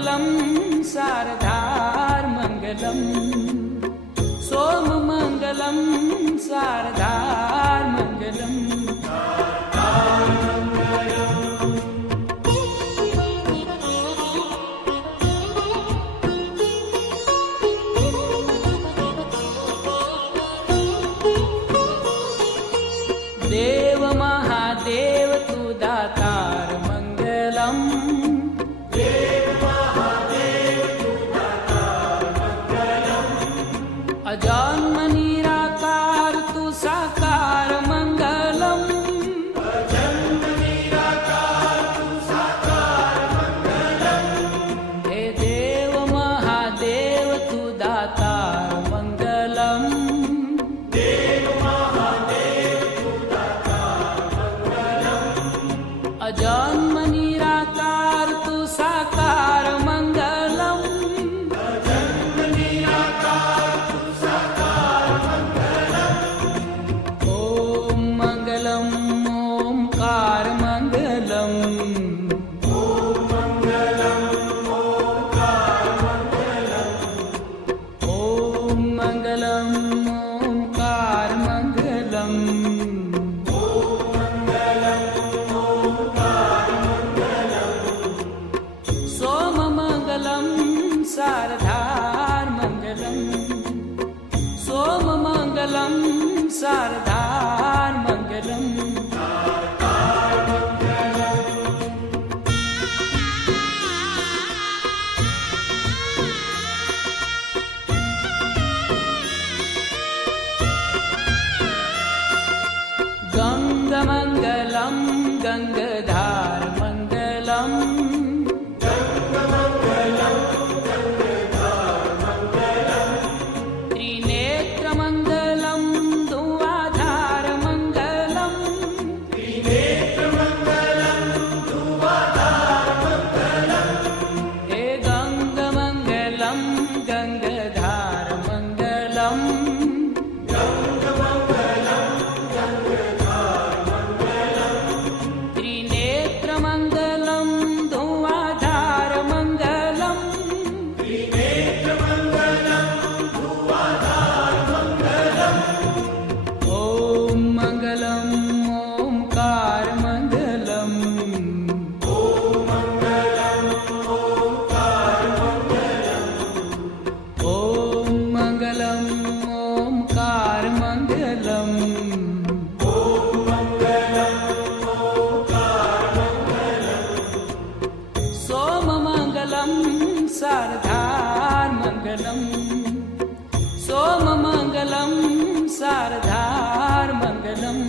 सोममङ्गलं शारदार्मङ्गलम् सोममङ्गलं शारदार्मङ्गलम् देव महादेव तु दातार मङ्गलम् अजन्म निराकार तु साकार मङ्गलम् हे देव महादेव तु दातार मङ्गलम् अजन्म निराकार तु साकार मङ्गलम् ॐ मङ्गलम् ओङ्कार मङ्गलम् ॐ मङ्गलम् ओङ्कार मङ्गलम् सोममङ्गलं शारदार्मङ्गलम् सोममङ्गलं शारदार्मङ्गलम् गङ्गमङ्गलं गङ्गाधारमङ्गलम् त्रिनेत्रमङ्गलं दुवाधारमङ्गलम् हे गङ्गमङ्गलं गङ्गाधारमङ्गलम् त्रिनेत्रमङ्गलं दुवाधारमङ्गलम् ॐ मङ्गलम् ओङ्कारमङ्गलम् ॐ मङ्गलम् ओङ्कारमङ्गलम् सोममङ्गलं शारदार्मङ्गलम् सोममङ्गलं शारदार्मङ्गलम्